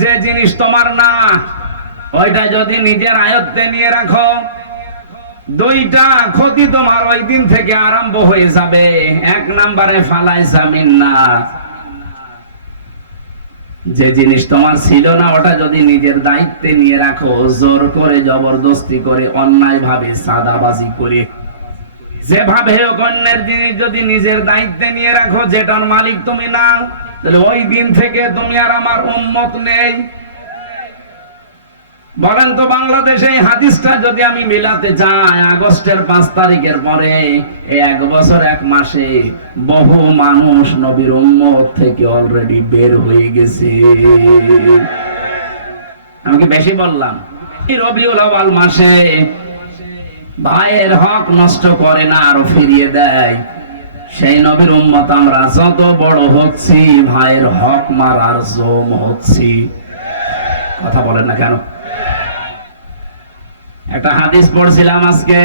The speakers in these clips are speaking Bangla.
যে জিনিস তোমার না ওইটা যদি নিজের আয়ত্তে নিয়ে রাখো, দুইটা ক্ষতি তোমার ওই দিন থেকে আরম্ভ হয়ে যাবে। এক নম্বরে ফালাইসা মিন্না, যে জিনিস তোমার ছিল না ওটা যদি নিজের দায়িত্বে নিয়ে রাখো, জোর করে জবরদস্তি করে অন্যায় ভাবে সাদাবাজি করে যেভাবে হোক অন্যের জিনিস যদি নিজের দায়িত্বে নিয়ে রাখো, যেটার মালিক তুমি না, তাহলে ওই দিন থেকে তুমি আর আমার উম্মত নেই। বলেন তো বাংলাদেশে এই হাদিসটা যদি আমি মিলাতে যাই, আগস্টের 5 তারিখের পরে এক বছর 1 মাসে বহু মানুষ নবীর উম্মত থেকে অলরেডি বের হয়ে গেছে। আমি কি বেশি বললাম? এই রবিউল আউয়াল মাসে ভাইয়ের হক নষ্ট করে না, আরো ফিরিয়ে দেয়। সেই নবীর উম্মত আমরা যত বড় হচ্ছি, ভাইয়ের হক মারার জম হচ্ছি। কথা বলেন না কেন? একটা হাদিস পড়ছিলাম আজকে,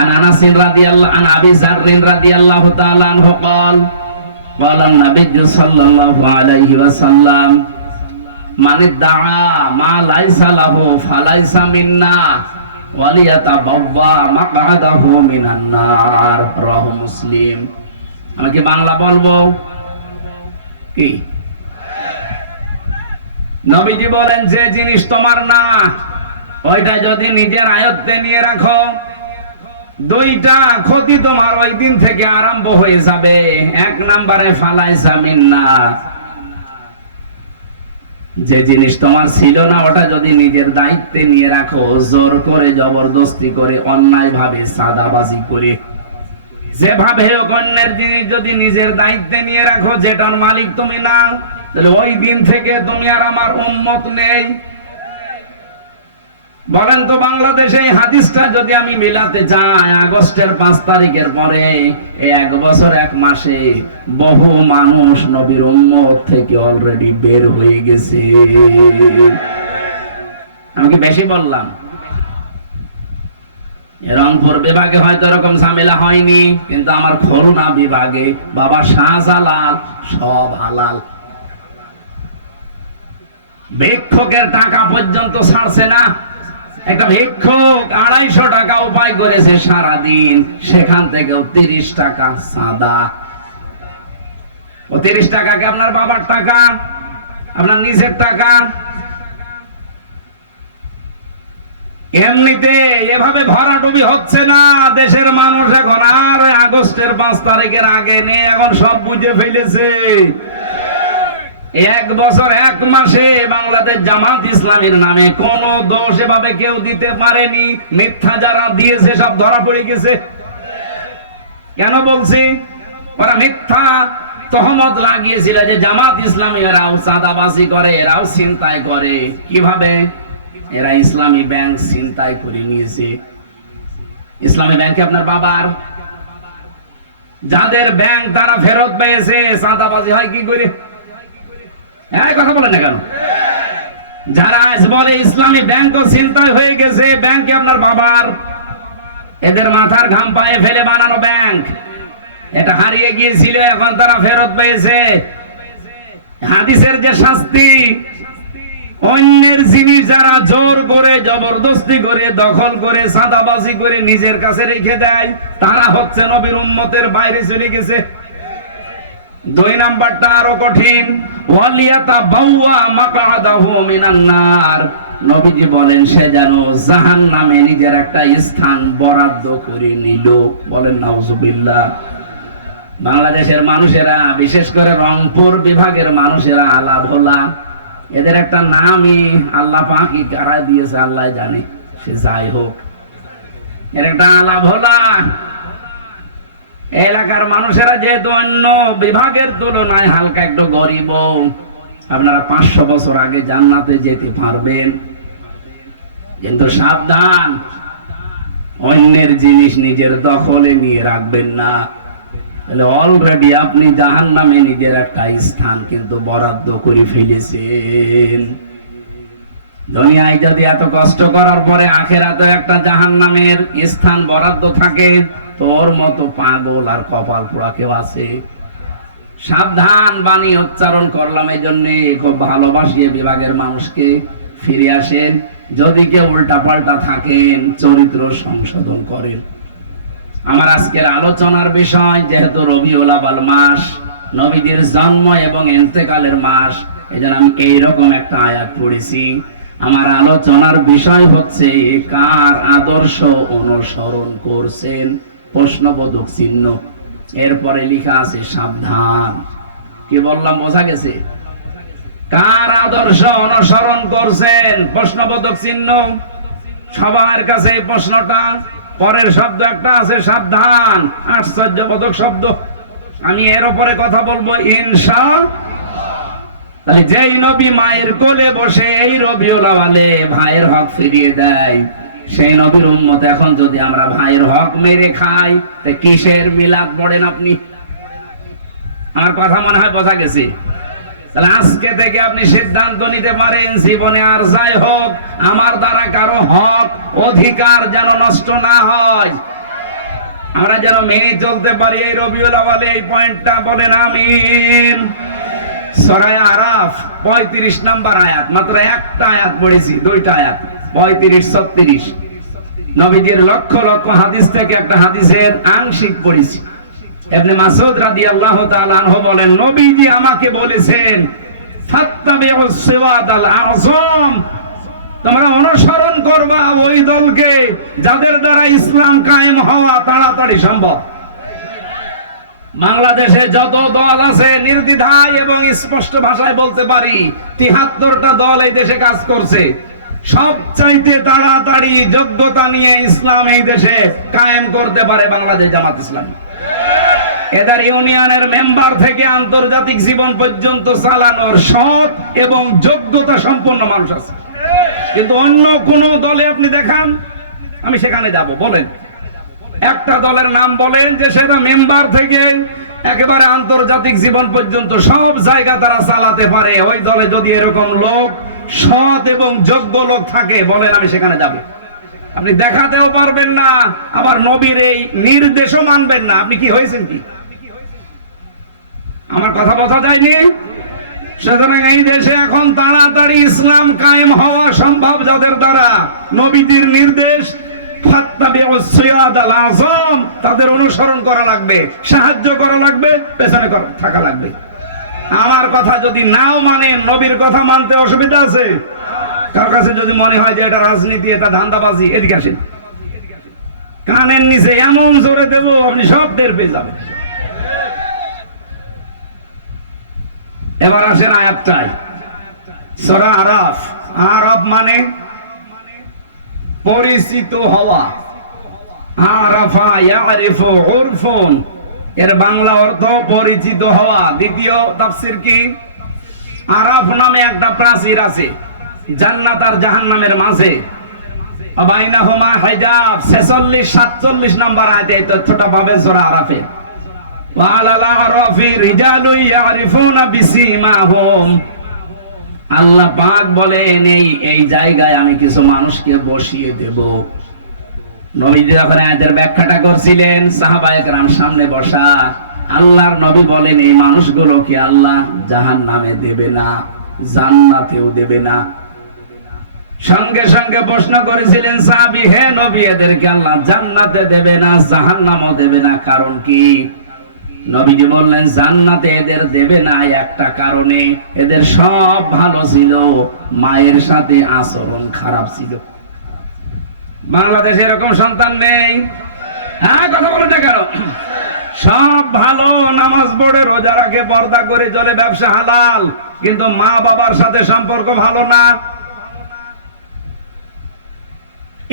আন আনাস রাদিয়াল্লাহু আন আবি যার রাদিয়াল্লাহু তাআলা আনহু قال قال النبي صلى الله عليه وسلم من ادعى ما ليس له فليس منا وليتبوأ مقعده من النار রাহ মুসলিম। আমি কি বাংলা বলবো? কি নবীজি বলেন যে জিনিস তোমার না ওইটা যদি নিজের আয়ত্তে নিয়ে রাখো, দুইটা ক্ষতি তোমার ওই দিন থেকে আরম্ভ হয়ে যাবে। এক নম্বরে ফালাইসা মিন্না, যে জিনিস তোমার ছিল না ওটা যদি নিজের দায়িত্বে নিয়ে রাখো, জোর করে জবরদস্তি করে অন্যায় ভাবে সাদাবাজি করে যেভাবে হোক অন্যের জিনিস যদি নিজের দায়িত্বে নিয়ে রাখো, যেটার মালিক তুমি না, তাহলে ওই দিন থেকে তুমি আর আমার উম্মত নেই। বলেন তো বাংলাদেশে এই হাদিসটা যদি আমি মিলাতে যাই, আগস্টের 5 তারিখের পরে 1 বছর 1 মাসে বহু মানুষ নবীর উম্মত থেকে অলরেডি বের হয়ে গেছে। আমি কি বেশি বললাম? রংপুর বিভাগে হয়তো এরকম ঝামেলা হয়নি, কিন্তু আমার খুলনা বিভাগে বাবা শাহজালাল সব হালাল। ভিক্ষুকের টাকা পর্যন্ত ছাড়ছে না। একটা ভিক্ষুক 250 টাকা উপায় করেছে সারাদিন, সেখান থেকে 30 টাকা সাদা। 30 টাকা কি আপনার বাবার টাকা, আপনার নিজের টাকা? এমনিতে এভাবে ভরাডুবি হচ্ছে না দেশের মানুষ এখন, আর আগস্টের 5 তারিখের আগে নেই, এখন সব বুঝে ফেলেছে। 1 বছর 1 মাসে বাংলাদেশ জামাত ইসলামের নামে কোন দোষ এভাবে কেউ দিতে পারেনি। মিথ্যা যারা দিয়েছে সব ধরা পড়ে গেছে। কেন বলছি? ওরা মিথ্যা তহমত লাগিয়েছিল যে জামাত ইসলামী এরাও চাঁদাবাজি করে, এরাও ছিনতাই করে। কিভাবে? এরা ইসলামী ব্যাংক ছিনতাই করে নিয়েছে। ইসলামী ব্যাংকে আপনার বাবার, যাদের ব্যাংক তারা ফেরত পেয়েছে, চাঁদাবাজি হয় কি করে? কথা বলেন না কেন? যারা আজ বলে ইসলামী ব্যাংকও ছিনতাই হয়ে গেছে, ব্যাংকে আপনার বাবার, এদের মাথার ঘাম পায়ে ফেলে বানানো ব্যাংক, এটা হারিয়ে গিয়েছিল, এখন তারা ফেরত পেয়েছে। হাদিসের যে শাস্তি, অন্যের জিনিস যারা জোর করে জবরদস্তি করে দখল করে সাদাবাজি করে নিজের কাছে রেখে দেয়, তারা হচ্ছে নবীর উম্মতের বাইরে চলে গেছে। 2 নাম্বারটা আরো কঠিন, ওয়ালিয়াতাবাওয়া মাকআদাহু মিনান নার। নবীজি বলেন সে যেন জাহান্নামে নিজের একটা স্থান বরাদ্দ করে নিল। বলেন নাউজুবিল্লাহ। বাংলাদেশের মানুষেরা, বিশেষ করে রংপুর বিভাগের মানুষেরা আলা ভোলা, এদের একটা নামই আল্লাহ পাকই কারা দিয়েছে আল্লাহ জানে। সে যাই হোক, এর একটা আলা ভোলা। এলাকার মানুষেরা যেহেতু অন্য বিভাগের তুলনায় হালকা একটু গরিব, আপনারা 500 বছর আগে জান্নাতে যেতে পারবেন, কিন্তু সাবধান, অন্যের জিনিস নিজের দখলে নিয়ে রাখবেন না। তাহলে অলরেডি আপনি জাহান্নামে নিজের একটা স্থান কিন্তু বরাদ্দ করে ফেলেছেন। দুনিয়ায় যদি এত কষ্ট করার পরে আখেরাতে একটা জাহান্নামের স্থান বরাদ্দ থাকে, তোর মতো পাগল আর কপাল পোড়া কেউ আছে? সাবধান বাণী উচ্চারণ করলাম এই জন্য, খুব ভালোবাসিয়ে বিভাগের মানুষকে ফিরে আসেন। যদি কেউ উল্টা পাল্টা থাকেন, চরিত্র সংশোধন করেন। আমার আজকের আলোচনার বিষয়, যেহেতু রবিউল আউয়াল মাস, নবীদের জন্ম এবং ইন্তেকালের মাস, এজন্য আমি এইরকম একটা আয়াত পড়েছি। আমার আলোচনার বিষয় হচ্ছে কার আদর্শ অনুসরণ করছেন, প্রশ্নবোধক চিহ্ন। এরপরে লেখা আছে সাবধান। কি বললাম বোঝা গেছে? কার আদর্শ অনুসরণ করছেন, প্রশ্নবোধক চিহ্ন। সবার কাছে এই প্রশ্নটা। পরের শব্দ একটা আছে সাবধান, আশ্চর্যবোধক শব্দ। আমি এর উপরে কথা বলবো ইনশাআল্লাহ। তাই যেই নবী মায়ের কোলে বসে এই রবিউল আউয়ালে ভাইয়ের হক ফিরিয়ে দেয়, সেই নবীর উম্মত এখন যদি আমরা ভাইয়ের হক মেরে খাই, তা কিসের মিলাদ পড়েন আপনি? আমার কথা মনে হয় বোঝা গেছে। তাহলে আজকে থেকে আপনি সিদ্ধান্ত নিতে পারেন, জীবনে আর যাই হোক, আমার দ্বারা কারো হক অধিকার যেন নষ্ট না হয়, আমরা যেন মেনে চলতে পারি এই রবিউল আউয়ালে। এই পয়েন্টটা বলেন আমিন। সূরা আরাফ 35 নম্বর আয়াত, মাত্র একটা আয়াত পড়েছি, দুইটা আয়াত 35-36। নবীজির লক্ষ লক্ষ হাদিস থেকে একটা হাদিসের আংশিক পড়েছি। ইবনে মাসউদ রাদিয়াল্লাহু তাআলা আনহু বলেন, নবীজি আমাকে বলেছেন, ফাত্তাবিউস সিরাতাল আযম, তোমরা অনুসরণ করবা ওই দলকে যাদের দ্বারা ইসলাম কায়েম হওয়া তাড়াতাড়ি সম্ভব। বাংলাদেশে যত দল আছে, নির্দ্বিধায় এবং স্পষ্ট ভাষায় বলতে পারি ৭৩টা দল এই দেশে কাজ করছে। সবচাইতে তাড়াতাড়ি যোগ্যতা নিয়ে ইসলাম এই দেশে কায়েম করতে পারে বাংলাদেশ জামাত ইসলামী। এদের ইউনিয়নের মেম্বার থেকে আন্তর্জাতিক জীবন পর্যন্ত চালানোর সৎ এবং যোগ্যতা সম্পন্ন মানুষ আছে। কিন্তু অন্য কোন দলে আপনি দেখান, আমি সেখানে যাব, বলেন একটা দলের নাম বলেন যে সেটা মেম্বার থেকে একেবারে আন্তর্জাতিক জীবন পর্যন্ত সব জায়গা তারা চালাতে পারে। ওই দলে যদি এরকম লোক, সৎ এবং যোগ্য লোক থাকে, বলেন আমি সেখানে যাব। আপনি দেখাতেও পারবেন না, আবার নবীর এই নির্দেশও মানবেন না। আপনি কি হয়েছেন কি? আমার কথা বোঝা যায়নি? সুতরাং এই দেশে এখন তাড়াতাড়ি ইসলাম কায়েম হওয়া সম্ভব যাদের দ্বারা নবীজির নির্দেশ ফাত্তাবিউস সিরাতাল আযম, তাদের অনুসরণ করা লাগবে, সাহায্য করা লাগবে, পেছনে থাকা লাগবে। আমার কথা যদি নাও মানেন, নবীর কথা মানতে অসুবিধা আছে? কার কাছে যদি মনে হয় যে এটা রাজনীতি, এটা ধান্দাবাজি, এদিকে আসেন, কানের নিচে এমন জোরে দেব আপনি সব টের পেয়ে যাবেন। এবার আসেন আয়াতটায়, সূরা আরাফ। আরাফ মানে পরিচিত হওয়া। আরাফা ইয়ারিফু উরফুন, এর বাংলা অর্থ পরিচিত হওয়া। দ্বিতীয় তাফসীর কি? আরাফ নামে একটা প্রাচীর আছে জান্নাত আর জাহান্নামের মাঝে, বাইনাহুমা হিজাব। 46-47 নম্বর আয়াতে এই তথ্যটা পাবে সূরা আরাফে। ওয়া আলাল আরাফি রিজালু ইয়ারিফুনা বিসিমাহুম, আল্লাহ পাক বলেন এই জায়গায় আমি কিছু মানুষকে বসিয়ে দেব। নবীজি যখন আয়াতের ব্যাখ্যাটা করছিলেন, সাহাবায়ে কেরাম সামনে বসা, আল্লাহর নবী বলেন এই মানুষগুলোকে আল্লাহ জাহান্নামে দেবে না, জান্নাতেও দেবে না। সঙ্গে সঙ্গে প্রশ্ন করেছিলেন সাহাবী, হে নবী, এদেরকে আল্লাহ জান্নাতে দেবে না, জাহান্নামও দেবে না, কারণ কি? নবীজি বললেন জান্নাতে এদের দেবে না একটা কারণে, এদের সব ভালো ছিল, মায়ের সাথে আচরণ খারাপ ছিল। বাংলাদেশে এরকম সন্তান নেই? হ্যাঁ, কথা বলেন না কেন? সব ভালো, নামাজ পড়ে, রোজা রাখে, পর্দা করে চলে, ব্যবসা হালাল, কিন্তু মা বাবার সাথে সম্পর্ক ভালো না।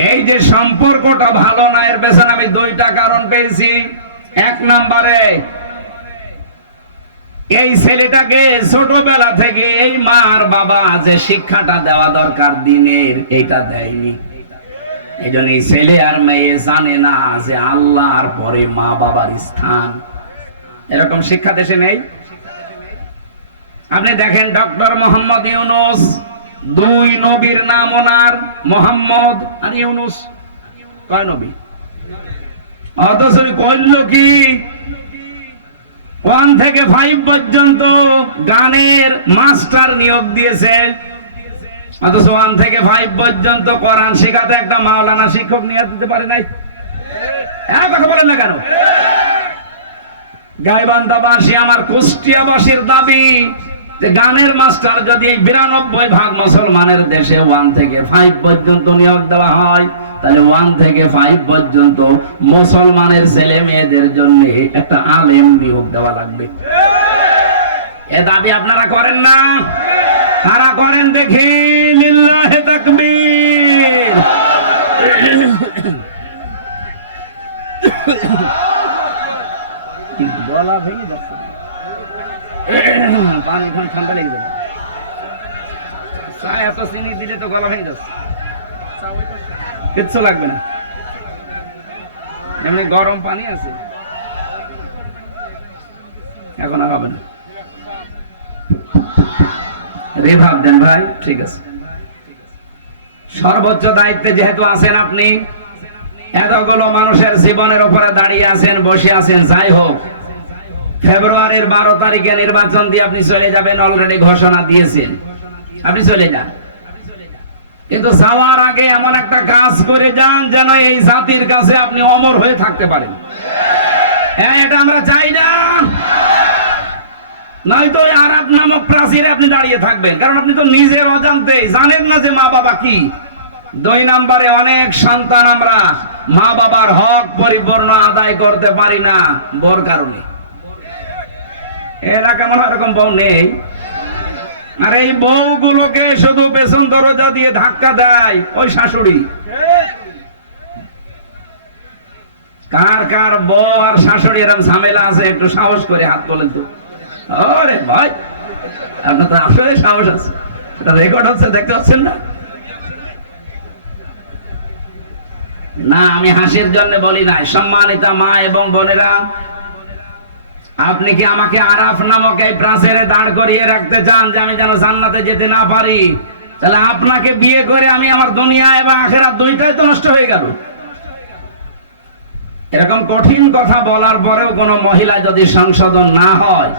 এই যে সম্পর্কটা ভালো না, এর পেছনে আমি দুইটা কারণ পেয়েছি। এক নম্বরে, এই ছেলেটাকে ছোটবেলা থেকে এই মার বাবা যে শিক্ষাটা দেওয়া দরকার দিনের, এইটা দেয়নি। এই জন্য এই ছেলে আর মেয়ে জানে না যে আল্লাহর পরে মা বাবার স্থান। এরকম শিক্ষা দেশে নেই। আপনি দেখেন ডক্টর মোহাম্মদ ইউনূস, দুই নবীর নাম ওনার, মোহাম্মদ আর ইউনূস, কয় নবী? অথচ কইল কি 1 থেকে 5 পর্যন্ত গানের মাস্টার নিয়োগ দিয়েছে, অথচ 1 থেকে 5 পর্যন্ত কোরআন শেখাতে একটা মাওলানা শিক্ষক নিয়োগ দিতে পারে নাই। কথা বলেন না কেন? গাইবান্ধাবাসী, আমার কুষ্টিয়াবাসীর দাবি যে গানের মাস্টার যদি এই 92% মুসলমানের দেশে 1 থেকে 5 পর্যন্ত নিয়োগ দেওয়া হয়, তাহলে 1 থেকে 5 পর্যন্ত মুসলমানের ছেলে মেয়েদের জন্য একটা আলেম নিয়োগ দেওয়া লাগবে। এ দাবি আপনারা করেন না? কারা করেন দেখি? লিল্লাহে তাকবীর। গলা ভেঙে যাচ্ছে, পানি খান, ঠান্ডা লেগে যাবে। চা এত চিনি দিলে তো গলা ভেঙে যাচ্ছে। কিচ্ছু লাগবে না, এমনি গরম পানি আছে, এখন আর হবে না। রেভাব দেন ভাই, ঠিক আছে। সর্বোচ্চ দায়িত্বে যেহেতু আছেন আপনি, এতগুলো মানুষের জীবনের উপরে দাঁড়িয়ে আছেন, বসে আছেন, যাই হোক, ফেব্রুয়ারির 12 তারিখে নির্বাচন দিয়ে আপনি চলে যাবেন, অলরেডি ঘোষণা দিয়েছেন, আপনি চলে যান। কিন্তু যাওয়ার আগে এমন একটা কাজ করে যান যেন এই জাতির কাছে আপনি অমর হয়ে থাকতে পারেন। হ্যাঁ, এটা আমরা চাই না। নয়তো আরাব নামক প্রাচীরে আপনি দাঁড়িয়ে থাকবেন, কারণ আপনি তো নিজের অজান্তে জানেন না যে মা বাবা কি। 2 নম্বরে, অনেক সন্তান আমরা মা বাবার হক পরিপূর্ণ আদায় করতে পারি না বউর কারণে। এলাকা মনে এরকম বউ নেই, আর এই বউগুলোকে শুধু পেছন দরজা দিয়ে ধাক্কা দেয় ওই শাশুড়ি। কার কার বউ আর শাশুড়ি এরকম ঝামেলা আছে একটু সাহস করে হাত তোলেন তো। আরে ভাই, আপনার তো আসলে সাহস আছে, এটা রেকর্ড হচ্ছে, দেখতে পাচ্ছেন না? না, আমি হাসির জন্য বলি নাই। সম্মানিতা মা এবং বোনেরা, আপনি কি আমাকে আরাফ নামক এই প্রাচীরে দাঁড় করিয়ে রাখতে চান যে আমি যেন জান্নাতে যেতে না পারি? তাহলে আপনাকে বিয়ে করে আমি আমার দুনিয়া এবং আখিরাত দুইটাই তো নষ্ট হয়ে গেল। এরকম কঠিন কথা বলার পরেও কোন মহিলা যদি সংশোধন না হয়,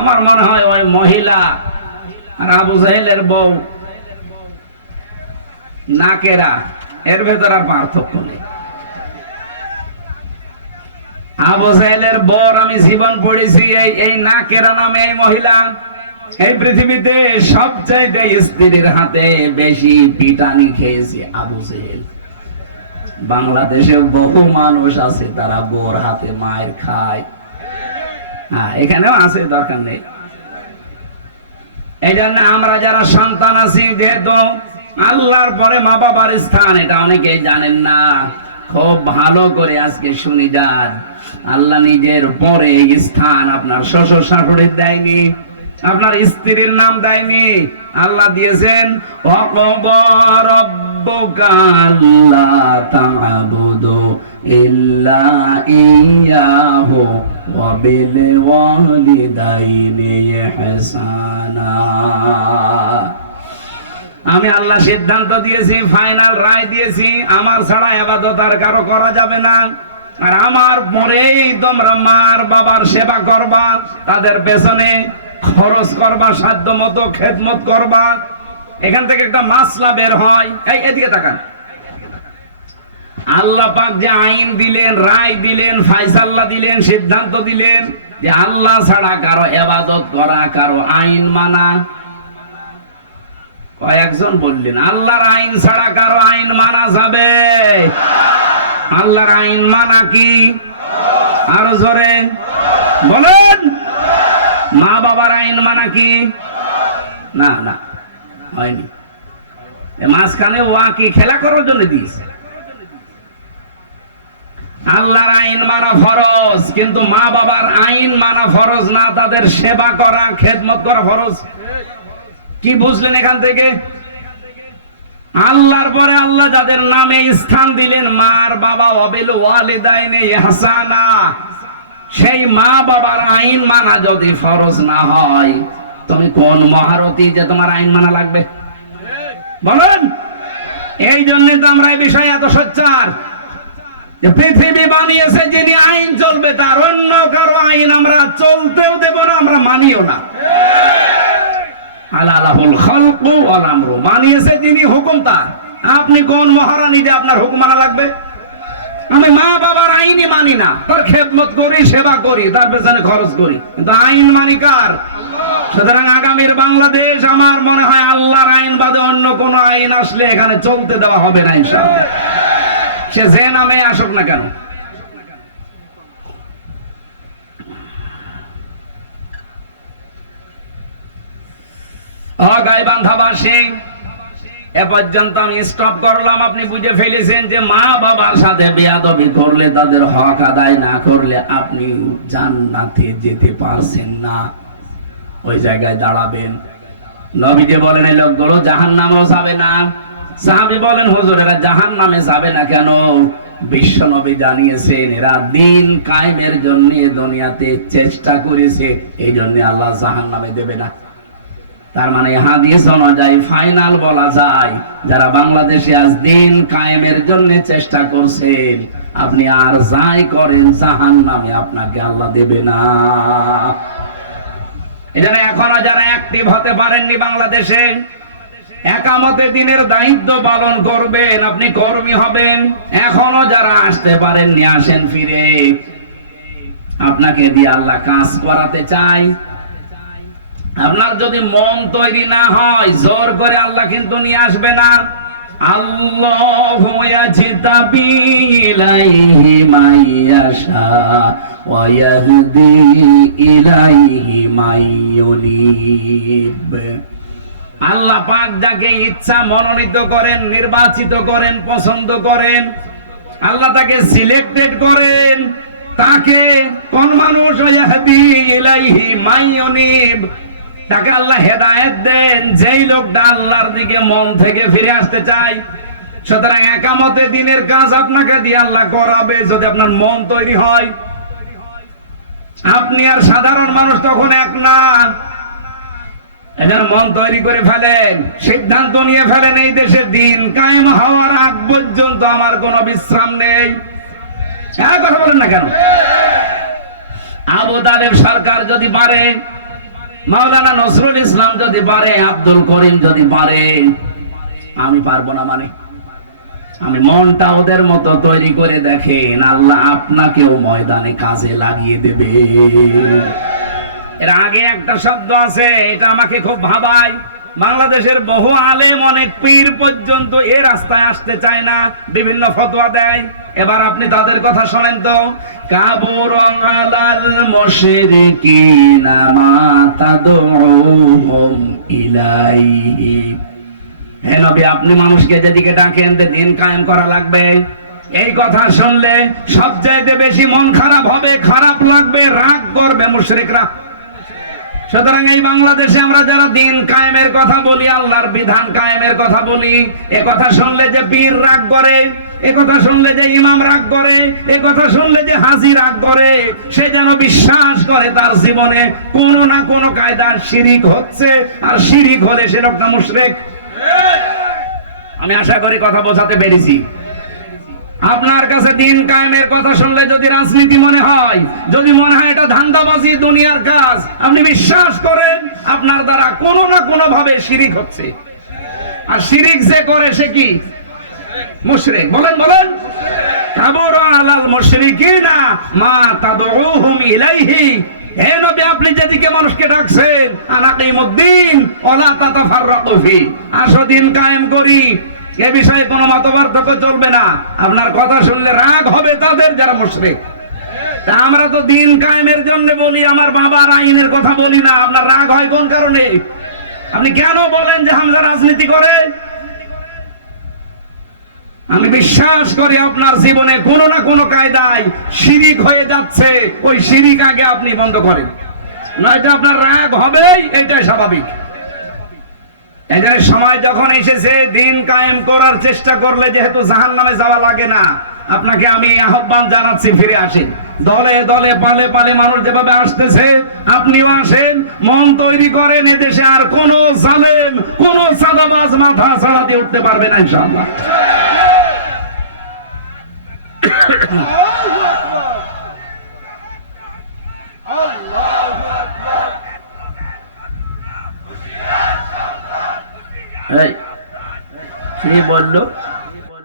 আমার মনে হয় ওই মহিলা আর আবু জাহেলের বউ নাকেরা, এর ভেতর আর পার্থক্য নেই। আবু জাহেলের বর আমি জীবন পড়েছি, এই নাকেরা নামে এই মহিলা এই পৃথিবীতে সবচাইতে স্ত্রীর হাতে বেশি পিটানি খেয়েছে আবু জাহেল। বাংলাদেশে বহু মানুষ আছে তারা বউর হাতে মায়ের খায়। হ্যাঁ, এখানেও আছে, দরকার নেই। এই জন্য আমরা যারা সন্তান আছি, যেহেতু আল্লাহর পরে মা বাবার স্থান, এটা অনেকেই জানেন না। খুব ভালো করে আজকে শুনি যান, আল্লাহ নিজের পরে স্থান আপনার শ্বশুর শাশুড়ির দেয়নি, আপনার স্ত্রীর নাম দেয়নি। আল্লাহ দিয়েছেন ওয়াকাদা রাব্বুকা আল্লা তা'বুদু ইল্লা ইয়াহু ওয়া বিল ওয়ালিদাইনি ইহসানা। আমি আল্লাহ সিদ্ধান্ত দিয়েছি, ফাইনাল রায় দিয়েছি, আমার ছাড়া ইবাদত আর কারো করা যাবে না। আর আমার পরেই তোমরা মার বাবার সেবা করবা, তাদের পেছনে খরচ করবা, সাধ্য মতো খেদমত করবা। এখান থেকে একটা মাসলা বের হয়। এই এদিকে তাকান, আল্লাহ পাক যে আইন দিলেন, রায় দিলেন, ফায়সালা দিলেন, সিদ্ধান্ত দিলেন যে আল্লাহ ছাড়া কারো ইবাদত করা, কারো আইন মানা। কয়েকজন বললেন আল্লাহর আইন ছাড়া কারো আইন মানা যাবে? আল্লাহর আইন মানা কি? আরো জোরে বলেন। মা বাবার আইন মানা কি? না না, হয়নি। মাঝখানে ওয়া কি খেলা করার জন্য দিয়েছে। আল্লাহর আইন মানা ফরজ, কিন্তু মা বাবার আইন মানা ফরজ না, তাদের সেবা করা, খেদমত করা ফরজ। কি বুঝলেন এখান থেকে? আল্লাহর পরে আল্লাহ যাদের নামে স্থান দিলেন, মার বাবা, ওয়াবিল ওয়ালিদাইনি ইহসানা, সেই মা বাবার আইন মানা যদি ফরজ না হয়, তুমি কোন মহারথী যে তোমার আইন মানা লাগবে? বলেন। এই জন্য তো আমরা এই বিষয়ে এত সোচ্চার। যে পৃথিবী বানিয়েছে যিনি, আইন চলবে তার, অন্য কারো আইন আমরা চলতেও দেব না, আমরা মানিও না। আলাহুল খালকু ওয়াল আমরু, বানিয়েছে যিনি, হুকুম তার। আপনি কোন মহারানী যে আপনার হুকুম মানা লাগবে? আমি মা বাবার আইনই মানি না, তার খেদমত করি, সেবা করি, তার পেছনে খরচ করি, কিন্তু আইন মানি কার? সুতরাং আগামীর বাংলাদেশ আমার মনে হয় আল্লাহর আইন বাদে অন্য কোন আইন আসলে এখানে চলতে দেওয়া হবে না ইনশাআল্লাহ, সে যে নামে আসুক না কেন। গাইবান্ধাবাসী, এ পর্যন্ত আমি স্টপ করলাম। আপনি বুঝে ফেলেছেন যে মা বাবার সাথে বেয়াদবি করলে, তাদের হক আদায় না করলে আপনি জান্নাতে যেতে পারছেন না, ওই জায়গায় দাঁড়াবেন। নবীজি বলেন এই লোকগুলো জাহান্নামেও যাবে না। সাহাবী বলেন হুজুর এরা জাহান্নামে যাবে না কেন? বিশ্ব নবী জানিয়েছেন এরা দিন কায়েমের জন্য দুনিয়াতে চেষ্টা করেছে, এই জন্য আল্লাহ জাহান্নামে দেবে না। তার মানে হাদিস অনুযায়ী ফাইনাল বলা যায়, যারা বাংলাদেশে আজ দিন কায়েমের জন্য চেষ্টা করছেন, আপনি আর যাই করেন জাহান্নামে আপনাকে আল্লাহ দেবে না। এজন্য এখনো যারা অ্যাক্টিভ হতে পারেননি বাংলাদেশে, একামতে দিনের দায়িত্ব পালন করবেন, আপনি কর্মী হবেন। এখনো যারা আসতে পারেননি, আসেন ফিরে, আপনাকে দিয়ে আল্লাহ কাজ করাতে চাই। আপনার যদি মন তৈরি না হয়, জোর করে আল্লাহ কিন্তু নিয়ে আসবে না। আল্লাহু ইয়াজতাবি ইলাইহি মাইয়াশা ওয়া ইয়াহদি ইলাইহি মাইয়ুনিব। আল্লাহ পাক যাকে ইচ্ছা মনোনীত করেন, নির্বাচিত করেন, পছন্দ করেন, আল্লাহ তাকে সিলেক্টেড করেন। তাকে কোন মানুষ? ইয়াহদি ইলাইহি মাইয়ুনিব, তাকে আল্লাহ হেদায়েত দেন যেই লোকটা আল্লাহর দিকে মন থেকে ফিরে আসতে চায়। সুতরাং একামতে দিনের কাজ আপনাকে দিয়ে আল্লাহ করাবে যদি আপনার মন তৈরি হয়। আপনি আর সাধারণ মানুষ তখন এক না। এজন্য মন তৈরি করে ফেলেন, সিদ্ধান্ত নিয়ে ফেলেন, এই দেশে দিন কায়েম হওয়ার আগ পর্যন্ত আমার কোনো বিশ্রাম নেই। কথা বলেন না কেন? আবু তালেব সরকার যদি পারে, মাওলানা নজরুল ইসলাম যদি পারে, আব্দুল করিম যদি পারে, আমি পারবো না? মানে আমি মনটা ওদের মতো তৈরি করে দেখেন, আল্লাহ আপনাকেও ময়দানে কাজে লাগিয়ে দেবে। এর আগে একটা শব্দ আছে, এটা আমাকে খুব ভাবায়। বাংলাদেশের বহু আলেম, অনেক পীর পর্যন্ত এ রাস্তায় আসতে চায় না, বিভিন্ন ফতোয়া দেয়। এবার আপনি তাদের কথা শোনেন তো। কাবুরন আলাল মুশরিকিনা মা তাদউহুম ইলাইহি। হে নবী, আপনি মানুষকে যেদিকে ডাকেন দিন কায়েম করা লাগবে, এই কথা শুনলে সবচাইতে বেশি মন খারাপ হবে, খারাপ লাগবে, রাগ করবে মুশরিকরা। সুতরাং এই বাংলাদেশে আমরা যারা দিন কায়েমের কথা বলি, আল্লাহর বিধান কায়েমের কথা বলি, এ কথা শুনলে যে পীর রাগ করে, এ কথা শুনলে যে ইমাম রাগ করে, এ কথা শুনলে যে হাজী রাগ করে, সে যেন বিশ্বাস করে তার জীবনে কোনো না কোনো কায়দার শিরিক হচ্ছে, আর শিরিক হলে সে লোকটা মুশরিক। আমি আশা করি কথা বোঝাতে পেরেছি। আপনার কাছে দিন কায়েমের কথা শুনলে যদি রাজনীতি মনে হয়, যদি মনে হয় এটা ধান্দাবাজি, দুনিয়ার কাজ, আপনি বিশ্বাস করেন আপনার দ্বারা কোনো না কোনো ভাবে শিরিক হচ্ছে। আর শিরিক যে করে সে কি? মুশরিক। বলেন বলেন। কাবুর আলাল মুশরিকিনা মা তাদউহুম ইলাইহি। হে নবী, আপনি যেদিকে মানুষকে ডাকছেন, আনাকিমুদ্দিন ওয়ালা তাতাফাররাকু ফি, আসো দিন কায়েম করি, এ বিষয়ে কোনো মতপার্থক্য চলবে না। আপনার কথা শুনলে রাগ হবে তাদের যারা মুশরিক। তা আমরা তো দিন কায়েমের জন্য বলি, আমার বাবার আইনের কথা বলি না। আপনার রাগ হয় কোন কারণে? আপনি কেন বলেন যে হামজা রাজনীতি করে? আমি বিশ্বাস করি আপনার জীবনে কোনো না কোনো কায়দায় শিরিক হয়ে যাচ্ছে, ওই শিরিক আগে আপনি বন্ধ করেন, নয়তো আপনার রাগ হবেই, এটাই স্বাভাবিক। এদের সময় যখন এসেছে দিন কায়েম করার চেষ্টা করলে যেহেতু জাহান্নামে যাওয়া লাগে না, আপনাকে আমি আহ্বান জানাচ্ছি, ফিরে আসেন। দলে দলে পালে পালে মানুষ যেভাবে আসতেছে, আপনিও আসেন, মন তৈরি করেন। এদেশে আর কোন জালেম, কোন চাঁদাবাজ মাথা ছাড়া দিয়ে উঠতে পারবে না ইনশাআল্লাহ। এই, কি বললো?